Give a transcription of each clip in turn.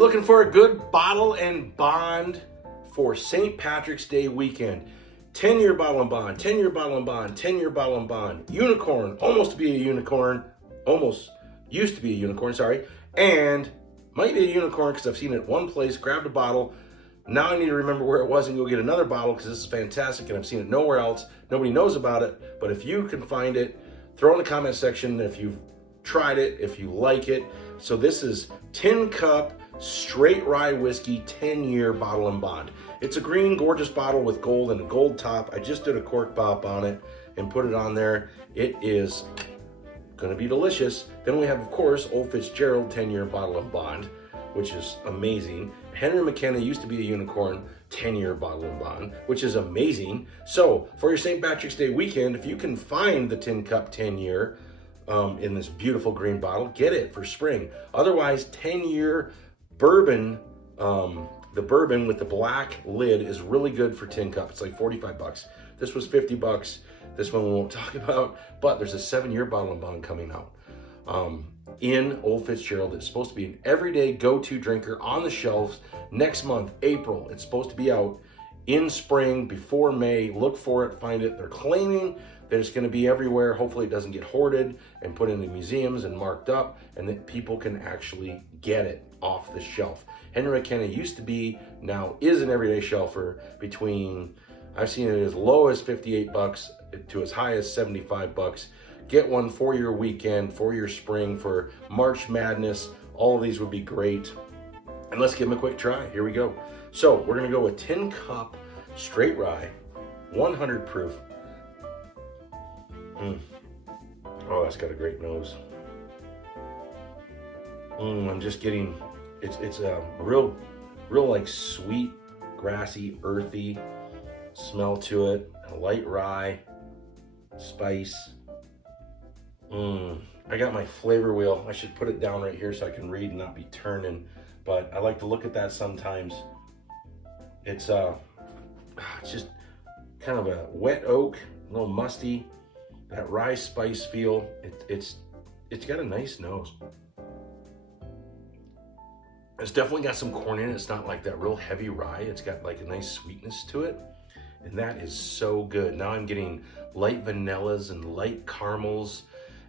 You're looking for a good bottle and bond for St. Patrick's Day weekend. 10-year bottle and bond, 10-year bottle and bond, 10-year bottle and bond. Unicorn, almost to be a unicorn, almost used to be a unicorn, sorry. And might be a unicorn because I've seen it at one place, grabbed a bottle. Now I need to remember where it was and go get another bottle because this is fantastic and I've seen it nowhere else. Nobody knows about it, but if you can find it, throw in the comment section if you've tried it, if you like it. So this is Tin Cup Straight Rye Whiskey 10-year bottle and bond. It's a green, gorgeous bottle with gold and a gold top. I just did a cork pop on it and put it on there. It is gonna be delicious. Then we have, of course, Old Fitzgerald 10-year bottle and bond, which is amazing. Henry McKenna used to be a unicorn 10-year bottle and bond, which is amazing. So for your St. Patrick's Day weekend, if you can find the Tin Cup 10-year in this beautiful green bottle, get it for spring. Otherwise, 10-year bourbon, the bourbon with the black lid is really good for Tin Cup. It's like 45 bucks. This was 50 bucks. This one we won't talk about, but there's a 7-year bottle and bond coming out in Old Fitzgerald. It's supposed to be an everyday go-to drinker on the shelves next month, April. It's supposed to be out in spring before May. Look for it, find it. They're claiming that it's going to be everywhere. Hopefully it doesn't get hoarded and put in the museums and marked up, and that people can actually get it off the shelf. Henry McKenna used to be, now is an everyday shelfer between, I've seen it as low as 58 bucks to as high as 75 bucks. Get one for your weekend, for your spring, for March Madness. All of these would be great. And let's give them a quick try. Here we go. So we're gonna go with Tin Cup Straight Rye, 100 proof. Oh, that's got a great nose. I'm just getting, it's a real like sweet, grassy, earthy smell to it. A light rye, spice. I got my flavor wheel. I should put it down right here so I can read and not be turning. But I like to look at that sometimes. It's just kind of a wet oak, a little musty. That rye spice feel. It's got a nice nose. It's definitely got some corn in it. It's not like that real heavy rye. It's got like a nice sweetness to it. And that is so good. Now I'm getting light vanillas and light caramels.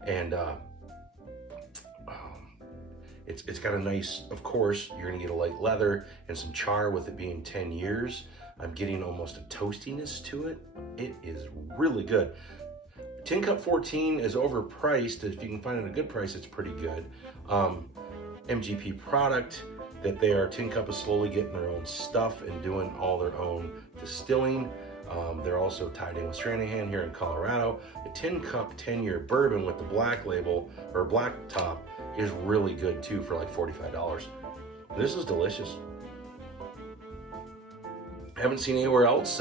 And it's got a nice, of course, you're gonna get a light leather and some char with it being 10 years. I'm getting almost a toastiness to it. It is really good. Tin Cup 14 is overpriced. If you can find it at a good price, it's pretty good. MGP product that Tin Cup is slowly getting their own stuff and doing all their own distilling. They're also tied in with Stranahan here in Colorado. The Tin Cup 10-year bourbon with the black label or black top is really good too for like $45. This is delicious. Haven't seen anywhere else.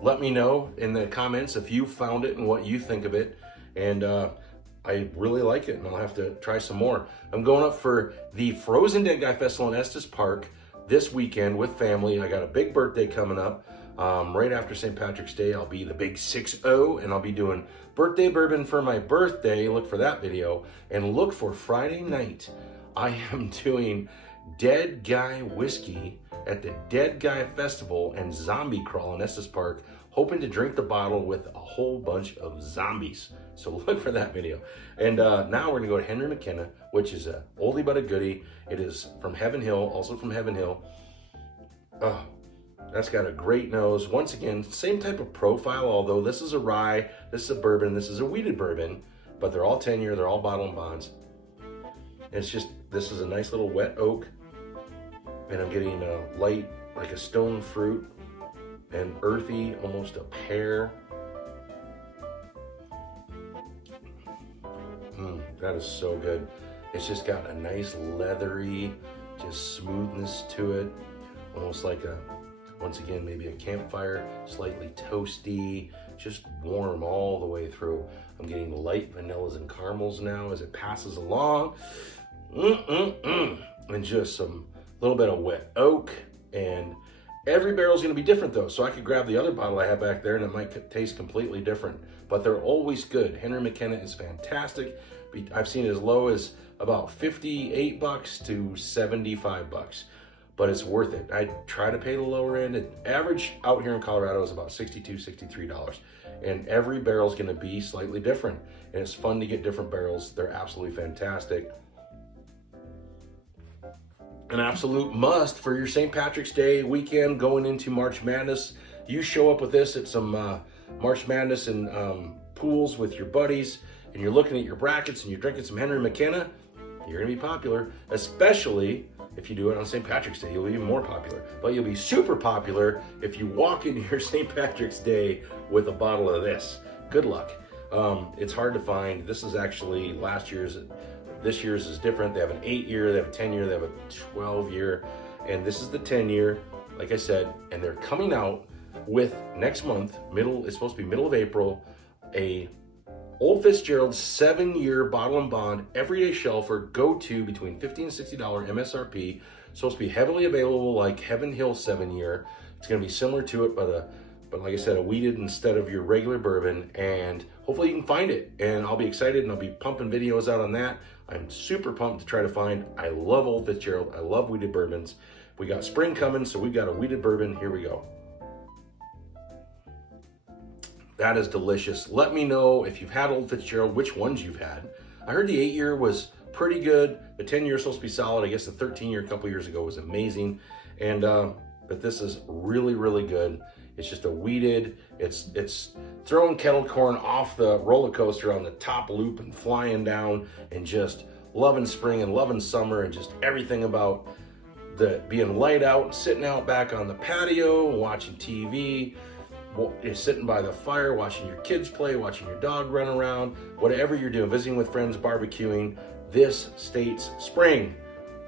Let me know in the comments if you found it and what you think of it. And I really like it and I'll have to try some more. I'm going up for the Frozen Dead Guy Festival in Estes Park this weekend with family. I got a big birthday coming up. Right after St. Patrick's Day, I'll be the big 6-0 and I'll be doing birthday bourbon for my birthday. Look for that video and look for Friday night. I am doing Dead Guy Whiskey at the Dead Guy Festival and Zombie Crawl in Estes Park, hoping to drink the bottle with a whole bunch of zombies. So look for that video. And now we're gonna go to Henry McKenna, which is a oldie but a goodie. It is from Heaven Hill, also from Heaven Hill. Oh, that's got a great nose. Once again, same type of profile, although this is a rye, this is a bourbon, this is a wheated bourbon, but they're all 10-year, they're all bottle and bonds. It's just, this is a nice little wet oak, and I'm getting a light, like a stone fruit, and earthy, almost a pear. That is so good. It's just got a nice leathery, just smoothness to it, almost like a, once again, maybe a campfire, slightly toasty, just warm all the way through. I'm getting light vanillas and caramels now as it passes along. And just some little bit of wet oak. And every barrel's gonna be different though. So I could grab the other bottle I have back there and it might taste completely different, but they're always good. Henry McKenna is fantastic. I've seen it as low as about $58 to $75, but it's worth it. I try to pay the lower end. Average out here in Colorado is about $62, $63, and every barrel is going to be slightly different, and it's fun to get different barrels. They're absolutely fantastic. An absolute must for your St. Patrick's Day weekend going into March Madness. You show up with this at some March Madness and pools with your buddies, and you're looking at your brackets and you're drinking some Henry McKenna, you're gonna be popular, especially if you do it on St. Patrick's Day. You'll be even more popular, but you'll be super popular if you walk into your St. Patrick's Day with a bottle of this. Good luck. It's hard to find. This is actually last year's. This year's is different. They have an 8-year, they have a 10-year, they have a 12-year, and this is the 10-year, like I said, and they're coming out with next month, it's supposed to be middle of April, a Old Fitzgerald 7-year bottle and bond everyday shelfer go-to between $50 and $60 MSRP. Supposed to be heavily available like Heaven Hill 7-year. It's going to be similar to it, but like I said, a wheated instead of your regular bourbon, and hopefully you can find it. And I'll be excited, and I'll be pumping videos out on that. I'm super pumped to try to find. I love Old Fitzgerald. I love wheated bourbons. We got spring coming, so we've got a wheated bourbon. Here we go. That is delicious. Let me know if you've had Old Fitzgerald, which ones you've had. I heard the 8-year was pretty good. The 10-year is supposed to be solid. I guess the 13-year a couple years ago was amazing. And but this is really, really good. It's just a wheated. It's throwing kettle corn off the roller coaster on the top loop and flying down, and just loving spring and loving summer, and just everything about the being light out and sitting out back on the patio and watching TV. You're sitting by the fire, watching your kids play, watching your dog run around, whatever you're doing, visiting with friends, barbecuing. This states spring.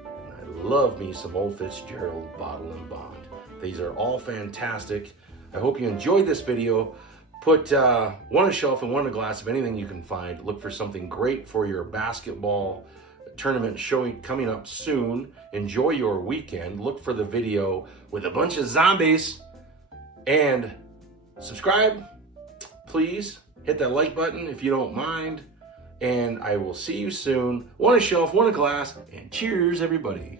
I love me some Old Fitzgerald bottle and bond. These are all fantastic. I hope you enjoyed this video. Put one on a shelf and one in a glass of anything you can find. Look for something great for your basketball tournament coming up soon. Enjoy your weekend. Look for the video with a bunch of zombies, and subscribe, please. Hit that like button if you don't mind. And I will see you soon. One on a shelf, one in a glass, and cheers, everybody.